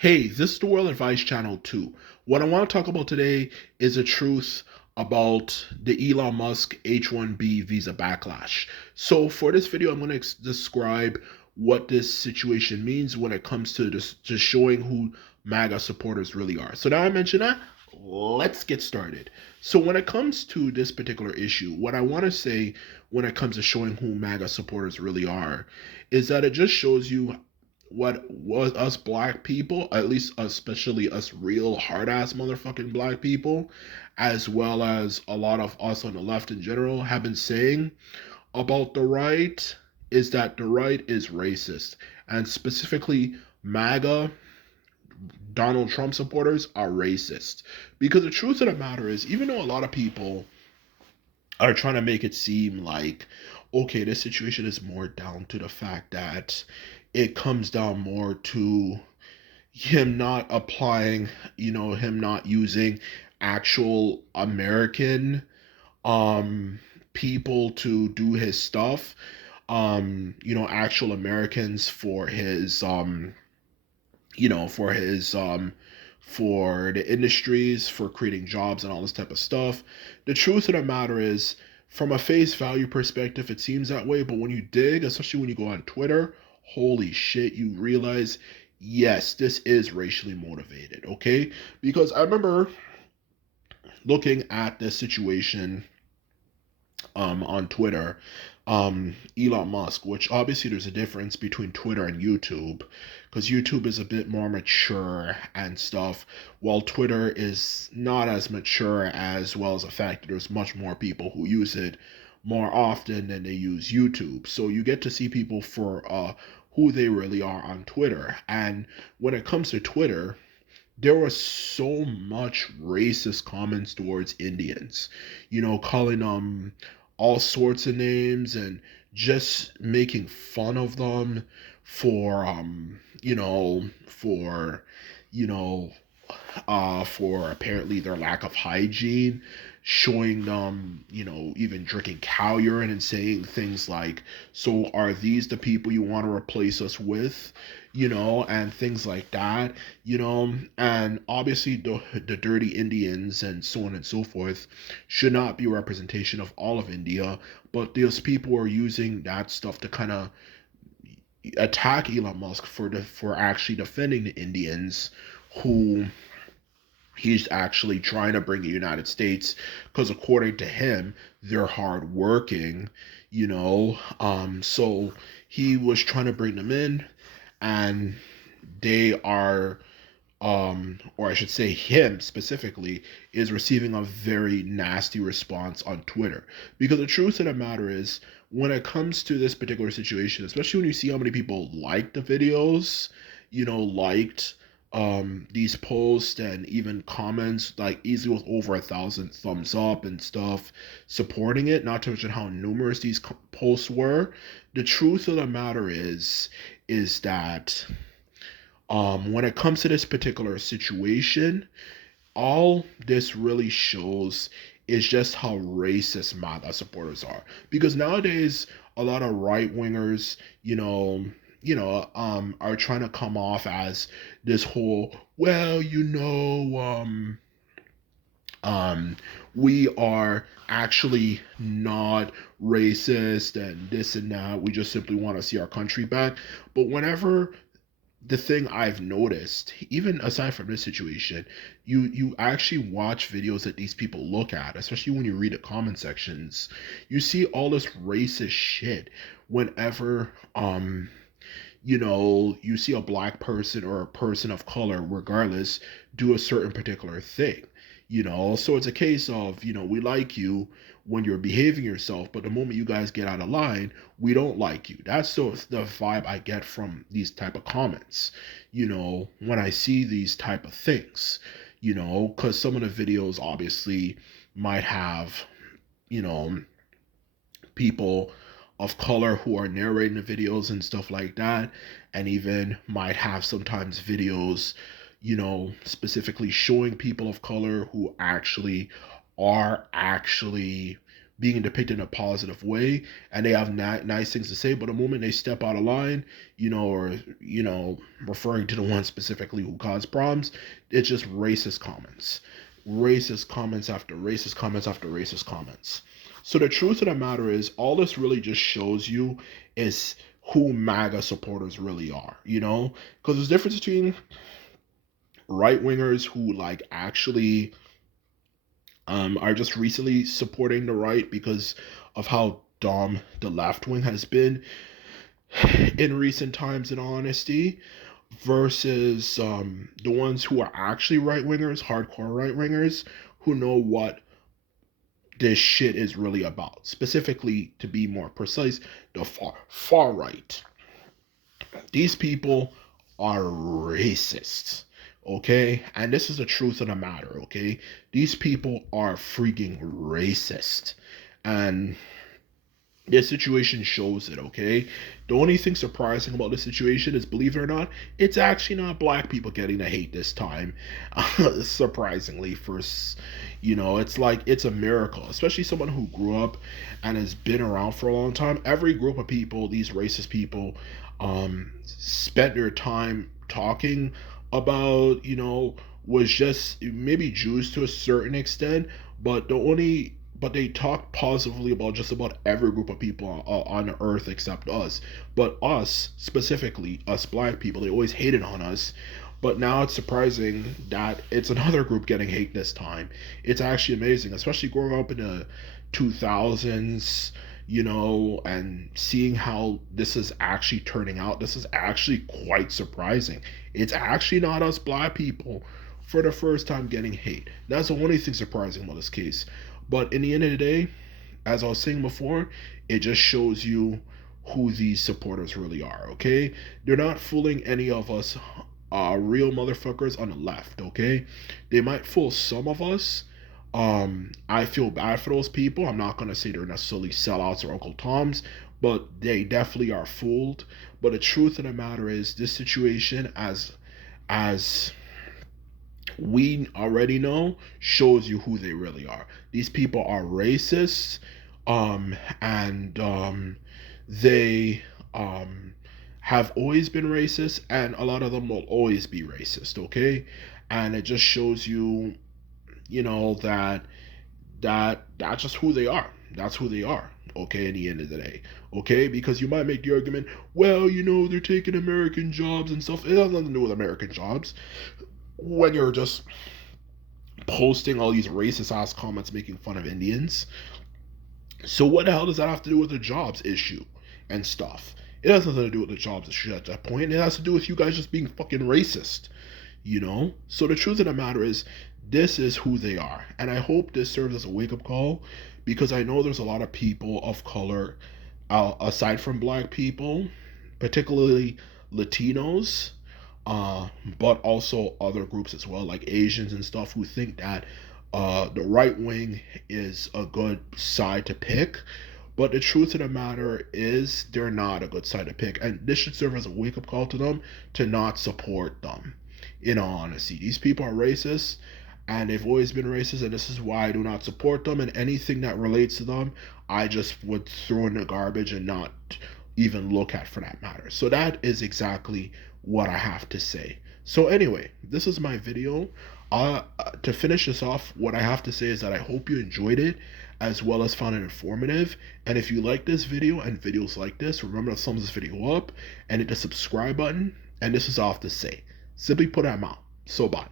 Hey, this is the World Advice Channel 2. What I want to talk about today is the truth about the Elon Musk H1B visa backlash. So, for this video, I'm going to describe what this situation means when it comes to just showing who MAGA supporters really are. So, now I mentioned that, let's get started. So, when it comes to this particular issue, what I want to say when it comes to showing who MAGA supporters really are is that it just shows you what was us black people, at least especially us real hard ass motherfucking black people, as well as a lot of us on the left in general, have been saying about the right, is that the right is racist. And specifically, MAGA, Donald Trump supporters, are racist. Because the truth of the matter is, even though a lot of people are trying to make it seem like, okay, this situation is more down to the fact that it comes down more to him not applying, him not using actual American people to do his stuff. Actual Americans for his for his for the industries, for creating jobs and all this type of stuff. The truth of the matter is, from a face value perspective, it seems that way, but when you dig, especially when you go on Twitter, holy shit, you realize, yes, this is racially motivated, okay? Because I remember looking at this situation on Twitter, Elon Musk, which obviously there's a difference between Twitter and YouTube, because YouTube is a bit more mature and stuff, while Twitter is not as mature, as well as the fact that there's much more people who use it more often than they use YouTube. So you get to see people for who they really are on Twitter. And when it comes to Twitter, there was so much racist comments towards Indians, calling them all sorts of names and just making fun of them for you know for apparently their lack of hygiene, showing them, even drinking cow urine and saying things like, so are these the people you want to replace us with? And things like that, and obviously the dirty Indians and so on and so forth should not be a representation of all of India, but those people are using that stuff to kind of attack Elon Musk for actually defending the Indians who he's actually trying to bring the United States, because according to him, they're hardworking, so he was trying to bring them in, and they are, or I should say him specifically, is receiving a very nasty response on Twitter. Because the truth of the matter is, when it comes to this particular situation, especially when you see how many people like the videos, liked these posts and even comments, like easily with over 1,000 thumbs up and stuff supporting it, not to mention how numerous these posts were. The truth of the matter is that when it comes to this particular situation, all this really shows is just how racist MAGA supporters are. Because nowadays, a lot of right wingers, are trying to come off as this whole, well, um, we are actually not racist and this and that. We just simply want to see our country back. But whenever, the thing I've noticed, even aside from this situation, you actually watch videos that these people look at, especially when you read the comment sections, you see all this racist shit whenever you see a black person or a person of color, regardless, do a certain particular thing. So it's a case of, we like you when you're behaving yourself, but the moment you guys get out of line, we don't like you. That's the vibe I get from these type of comments, when I see these type of things, because some of the videos obviously might have, you know, people of color who are narrating the videos and stuff like that, and even might have sometimes videos, specifically showing people of color who actually are actually being depicted in a positive way, and they have nice things to say. But the moment they step out of line, or referring to the one specifically who caused problems, it's just racist comments after racist comments after racist comments. So the truth of the matter is, all this really just shows you is who MAGA supporters really are, because there's a difference between right wingers who like actually are just recently supporting the right because of how dumb the left wing has been in recent times, in honesty, versus the ones who are actually right wingers, hardcore right wingers, who know what this shit is really about. Specifically, to be more precise, the far right. These people are racist, okay? And this is the truth of the matter, okay? These people are freaking racist. And this situation shows it, okay? The only thing surprising about this situation is, believe it or not, it's actually not black people getting the hate this time. Surprisingly, it's like it's a miracle, especially someone who grew up and has been around for a long time. Every group of people, these racist people, spent their time talking about, was just maybe Jews to a certain extent, but they talk positively about just about every group of people on earth except us. But us, specifically, us black people, they always hated on us. But now it's surprising that it's another group getting hate this time. It's actually amazing, especially growing up in the 2000s, and seeing how this is actually turning out. This is actually quite surprising. It's actually not us black people for the first time getting hate. That's the only thing surprising about this case. But in the end of the day, as I was saying before, it just shows you who these supporters really are, okay? They're not fooling any of us real motherfuckers on the left, okay? They might fool some of us. I feel bad for those people. I'm not gonna say they're necessarily sellouts or Uncle Toms, but they definitely are fooled. But the truth of the matter is, this situation, as we already know, shows you who they really are. These people are racist, and they have always been racist, and a lot of them will always be racist, okay? And it just shows you, that that's just who they are. That's who they are, okay, at the end of the day, okay? Because you might make the argument, well, they're taking American jobs and stuff. It has nothing to do with American jobs when you're just posting all these racist ass comments making fun of Indians. So what the hell does that have to do with the jobs issue and stuff? It has nothing to do with the jobs issue at that point. It has to do with you guys just being fucking racist, So the truth of the matter is, this is who they are. And I hope this serves as a wake-up call, because I know there's a lot of people of color, aside from black people, particularly Latinos, but also other groups as well, like Asians and stuff, who think that the right wing is a good side to pick. But the truth of the matter is, they're not a good side to pick. And this should serve as a wake-up call to them to not support them. In all honesty, these people are racist, and they've always been racist, and this is why I do not support them. And anything that relates to them, I just would throw in the garbage and not even look at, for that matter. So that is exactly what I have to say. So anyway, this is my video. To finish this off, what I have to say is that I hope you enjoyed it, as well as found it informative. And if you like this video and videos like this, remember to thumbs this video up and hit the subscribe button. And this is all I have to say. Simply put, I'm out. So bye.